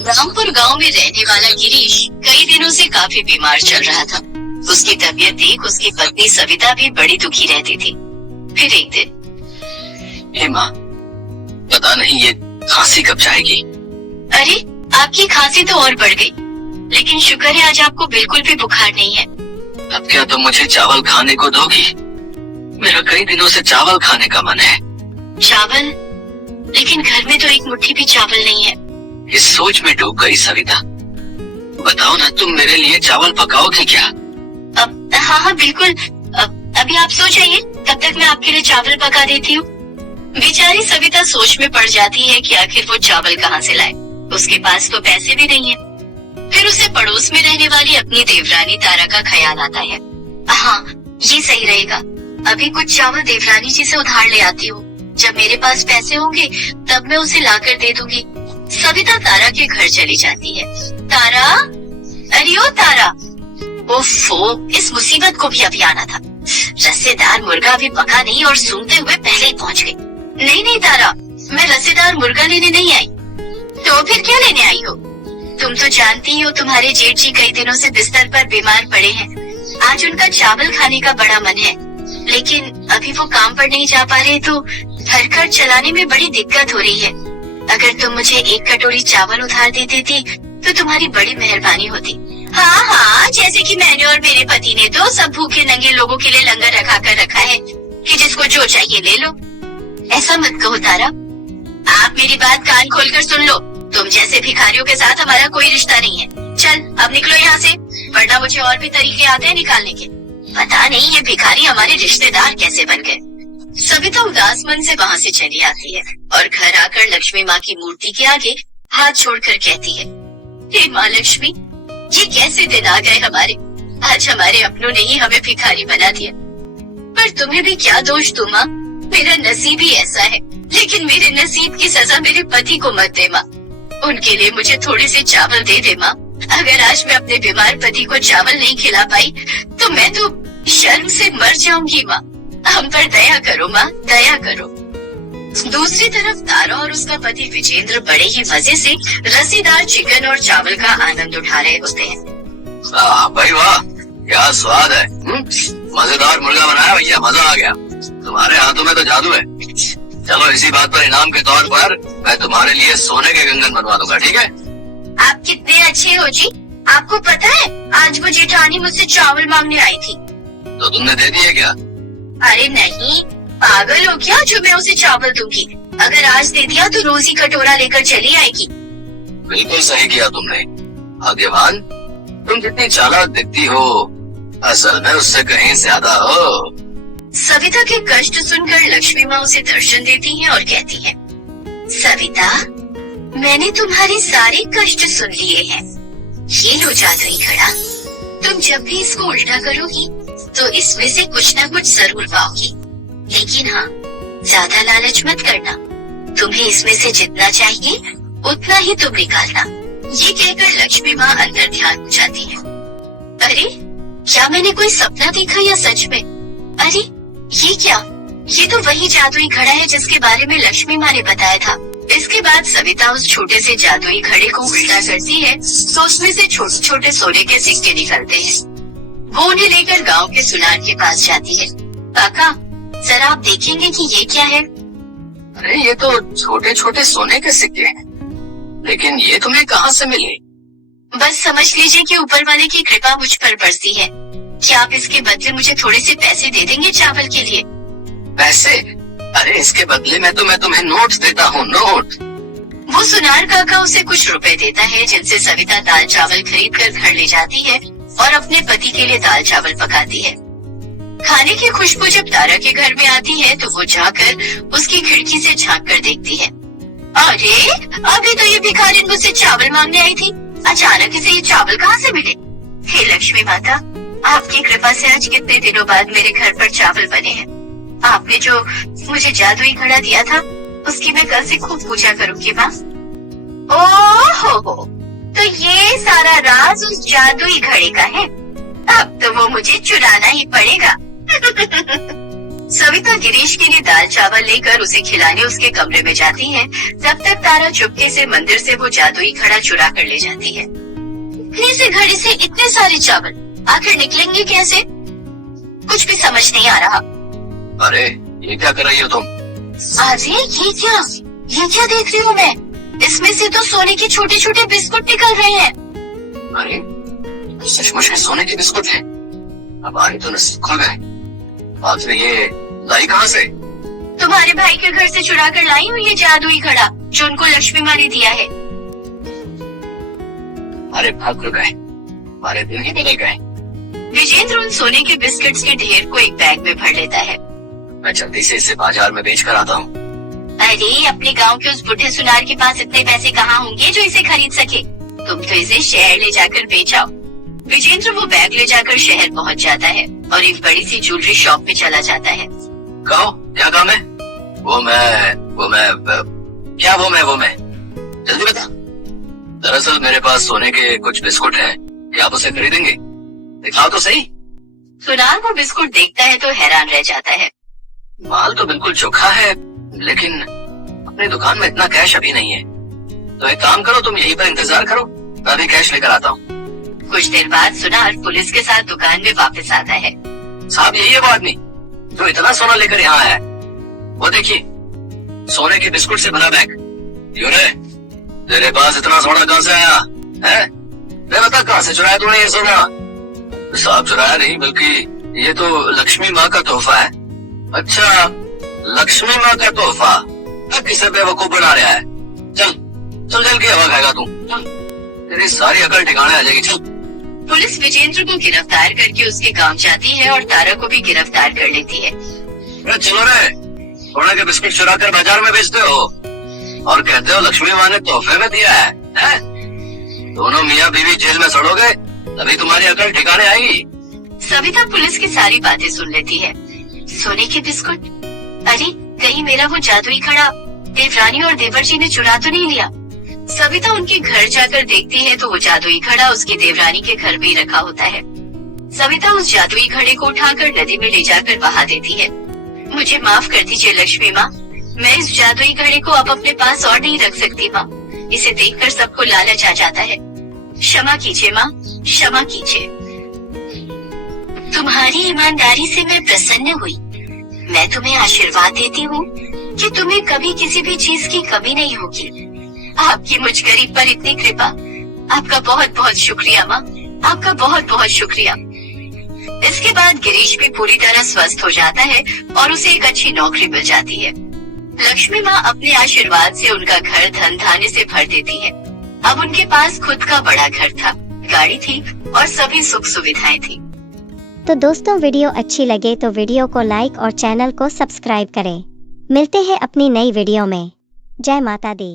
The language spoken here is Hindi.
रामपुर गांव में रहने वाला गिरीश कई दिनों से काफी बीमार चल रहा था। उसकी तबीयत देख उसकी पत्नी सविता भी बड़ी दुखी रहती थी। फिर एक दिन, हे माँ, पता नहीं ये खांसी कब जाएगी। अरे आपकी खांसी तो और बढ़ गई, लेकिन शुक्र है आज आपको बिल्कुल भी बुखार नहीं है। अब क्या तुम मुझे चावल खाने को दोगी? मेरा कई दिनों से चावल खाने का मन है। चावल? लेकिन घर में तो एक मुट्ठी भी चावल नहीं है। इस सोच में डूब गई सविता। बताओ ना, तुम मेरे लिए चावल पकाओगी क्या? अब हाँ बिल्कुल। अभी आप सो जाइए, तब तक मैं आपके लिए चावल पका देती हूँ। बेचारी सविता सोच में पड़ जाती है कि आखिर वो चावल कहाँ से लाए। उसके पास तो पैसे भी नहीं है। फिर उसे पड़ोस में रहने वाली अपनी देवरानी तारा का ख्याल आता है। हाँ, ये सही रहेगा। अभी कुछ चावल देवरानी जी से उधार ले आती हूँ। जब मेरे पास पैसे होंगे तब मैं उसे लाकर दे दूंगी। सविता तारा के घर चली जाती है। तारा, अरे ओ तारा, ओफो, इस मुसीबत को भी अभी आना था। रसेदार मुर्गा भी पका नहीं और सूंघते हुए पहले ही पहुंच गई। नहीं तारा, मैं रसेदार मुर्गा लेने नहीं आई। तो फिर क्या लेने आई हो? तुम तो जानती हो तुम्हारे जेठ जी कई दिनों से बिस्तर पर बीमार पड़े हैं। आज उनका चावल खाने का बड़ा मन है, लेकिन अभी वो काम पर नहीं जा पा रहे, तो घर चलाने में बड़ी दिक्कत हो रही है। अगर तुम मुझे एक कटोरी चावल उधार दे देती तो तुम्हारी बड़ी मेहरबानी होती। हाँ, जैसे कि मैंने और मेरे पति ने तो सब भूखे नंगे लोगों के लिए लंगर रखा है कि जिसको जो चाहिए ले लो। ऐसा मत कहो तारा, आप मेरी बात कान खोलकर सुन लो। तुम जैसे भिखारियों के साथ हमारा कोई रिश्ता नहीं है। चल अब निकलो यहाँ से, वरना मुझे और भी तरीके आते हैं निकालने के। पता नहीं ये भिखारी हमारे रिश्तेदार कैसे बन गए। सविता उदास मन से वहाँ से चली आती है और घर आकर लक्ष्मी माँ की मूर्ति के आगे हाथ छोड़कर कहती है, हे माँ लक्ष्मी, ये कैसे दिन आ गए हमारे। आज हमारे अपनों ने ही हमें भिखारी बना दिया। पर तुम्हें भी क्या दोष दूं माँ, मेरा नसीब ही ऐसा है। लेकिन मेरे नसीब की सजा मेरे पति को मत दे माँ। उनके लिए मुझे थोड़े से चावल दे दे माँ। अगर आज मैं अपने बीमार पति को चावल नहीं खिला पाई तो मैं तो शर्म से मर जाऊंगी माँ। हम पर दया करो माँ, दया करो। दूसरी तरफ तारा और उसका पति विजेंद्र बड़े ही मजे से रसीदार चिकन और चावल का आनंद उठा रहे होते हैं। भाई वाह, क्या स्वाद है। मजेदार मुर्गा बनाया भैया, मजा आ गया। तुम्हारे हाथों में तो जादू है। चलो इसी बात पर इनाम के तौर पर मैं तुम्हारे लिए सोने के कंगन बनवा दूंगा, ठीक है? आप कितने अच्छे हो जी। आपको पता है आज वो जेठानी मुझसे चावल मांगने आई थी। तो तुमने दे दिए क्या? अरे नहीं, पागल हो क्या जो मैं उसे चावल दूंगी। अगर आज दे दिया तो रोज ही कटोरा लेकर चली आएगी। बिल्कुल सही किया तुमने। भाग्यवान, तुम जितनी चालाक दिखती हो, असल में उससे कहीं ज्यादा हो। सविता के कष्ट सुनकर लक्ष्मी माँ उसे दर्शन देती है और कहती है, सविता, मैंने तुम्हारे सारे कष्ट सुन लिए हैं। ये लो जादुई घड़ा। तुम जब भी इसको उल्टा करोगी तो इसमें से कुछ न कुछ जरूर पाओगी। लेकिन हाँ, ज्यादा लालच मत करना। तुम्हें इसमें से जितना चाहिए उतना ही तुम निकालना। ये कहकर लक्ष्मी माँ अंदर ध्यान हो जाती है। अरे क्या मैंने कोई सपना देखा या सच में? अरे ये क्या? ये तो वही जादुई घड़ा है जिसके बारे में लक्ष्मी माँ ने बताया था। इसके बाद सविता उस छोटे से जादुई घड़े को उल्टा करती है तो उसमें से छोटे छोटे सोने के सिक्के निकलते हैं। वो उन्हें लेकर गांव के सुनार के पास जाती है। काका, जरा आप देखेंगे कि ये क्या है? अरे ये तो छोटे छोटे सोने के सिक्के हैं, लेकिन ये तुम्हें कहाँ से मिले? बस समझ लीजिए कि ऊपर वाले की कृपा मुझ पर बरसी है। क्या आप इसके बदले मुझे थोड़े से पैसे दे देंगे चावल के लिए? पैसे? अरे इसके बदले में तो मैं तुम्हें नोट देता हूँ, नोट। वो सुनार काका उसे कुछ रुपए देता है जिनसे सविता दाल चावल खरीद कर घर ले जाती है और अपने पति के लिए दाल चावल पकाती है। खाने की खुशबू जब तारा के घर में आती है तो वो जाकर उसकी खिड़की से झांक कर देखती है। अरे अभी तो ये भिखारिन मुझसे चावल मांगने आई थी, अचानक इसे ये चावल कहाँ से मिले? हे लक्ष्मी माता, आपकी कृपा से आज कितने दिनों बाद मेरे घर पर चावल बने हैं। आपने जो मुझे जादुई घड़ा दिया था उसकी मैं कल से खूब पूजा करूंगी माँ। ओहो, तो ये सारा राज उस जादुई घड़े का है। अब तो वो मुझे चुराना ही पड़ेगा। सविता गिरीश के लिए दाल चावल लेकर उसे खिलाने उसके कमरे में जाती है। तब तक तारा चुपके से मंदिर से वो जादुई घड़ा चुरा कर ले जाती है। इतने से घड़े से इतने सारे चावल आखिर निकलेंगे कैसे? कुछ भी समझ नहीं आ रहा। अरे ये क्या कर रही हो तुम? अरे ये क्या देख रही हूँ मैं? इसमें से तो सोने के छोटे छोटे बिस्कुट निकल रहे हैं। अरे सचमुच में सोने के बिस्कुट हैं। हमारी तो नसीब खुल गए। आखिर ये लाई कहाँ से? तुम्हारे भाई के घर से चुरा कर लाई हूँ ये जादुई घड़ा जो उनको लक्ष्मी माँ ने दिया है। अरे भाग गए, हमारे दिन ही निकल गए। विजेंद्र उन सोने के बिस्किट्स के ढेर को एक बैग में भर लेता है। मैं जल्दी से इसे बाजार में बेच कर आता हूँ। अरे अपने गांव के उस बुढ़े सुनार के पास इतने पैसे कहाँ होंगे जो इसे खरीद सके? तुम तो इसे शहर ले जाकर बेचाओ। विजेंद्र वो बैग ले जाकर शहर पहुँच जाता है और एक बड़ी सी ज्वेलरी शॉप में चला जाता है। कहो क्या काम है? वो मैं जल्दी बता। दरअसल मेरे पास सोने के कुछ बिस्कुट हैं, क्या आप उसे खरीदेंगे? दिखाओ तो सही। सुनार वो बिस्कुट देखता है तो हैरान रह जाता है। माल तो बिल्कुल चोखा है, लेकिन अपनी दुकान में इतना कैश अभी नहीं है। तो एक काम करो, तुम यहीं पर इंतजार करो, मैं अभी कैश लेकर आता हूँ। कुछ देर बाद सुनार पुलिस के साथ दुकान में वापस आता है। साहब यही है वो आदमी जो इतना सोना लेकर यहाँ आया है। वो देखिए, सोने के बिस्कुट से भरा बैग। क्यों रे, तेरे पास इतना सोना कहाँ से आया है? मैं बता, कहाँ से चुराया तूने ये सोना? साहब चुराया नहीं, बल्कि ये तो लक्ष्मी माँ का तोहफा है। अच्छा, लक्ष्मी माँ का तोहफा? अब किसे बेवकूफ बना रहा है? चल चल के हवा खाएगा तू। तेरी सारी अकल ठिकाने आ जाएगी। चल। पुलिस विजेंद्र को गिरफ्तार करके उसके गांव जाती है और तारा को भी गिरफ्तार कर लेती है। चलो रे, सोने के बिस्कुट चुरा कर बाजार में बेचते हो और कहते हो लक्ष्मी माँ ने तोहफे में दिया है? दोनों मियाँ बीवी जेल में सड़ोगे तभी तुम्हारी अकल ठिकाने आएगी। सविता पुलिस की सारी बातें सुन लेती है। सोने के बिस्कुट? अरे कहीं मेरा वो जादुई घड़ा देवरानी और देवर जी ने चुरा तो नहीं लिया? सविता उनके घर जाकर देखती है तो वो जादुई घड़ा उसकी देवरानी के घर में ही रखा होता है। सविता उस जादुई घड़े को उठाकर नदी में ले जाकर बहा देती है। मुझे माफ कर दीजिए लक्ष्मी माँ, मैं इस जादुई घड़े को अब अपने पास और नहीं रख सकती माँ। इसे देखकर सबको लालच आ जाता है। क्षमा कीजिए माँ, क्षमा कीजिए। तुम्हारी ईमानदारी से मैं प्रसन्न हुई। मैं तुम्हें आशीर्वाद देती हूँ कि तुम्हें कभी किसी भी चीज की कमी नहीं होगी। आपकी मुझ गरीब पर इतनी कृपा, आपका बहुत बहुत शुक्रिया माँ, आपका बहुत बहुत शुक्रिया। इसके बाद गिरीश भी पूरी तरह स्वस्थ हो जाता है और उसे एक अच्छी नौकरी मिल जाती है। लक्ष्मी माँ अपने आशीर्वाद से उनका घर धन धान्य से भर देती है। अब उनके पास खुद का बड़ा घर था, गाड़ी थी और सभी सुख सुविधाएं थी। तो दोस्तों, वीडियो अच्छी लगे तो वीडियो को लाइक और चैनल को सब्सक्राइब करें। मिलते हैं अपनी नई वीडियो में। जय माता दी।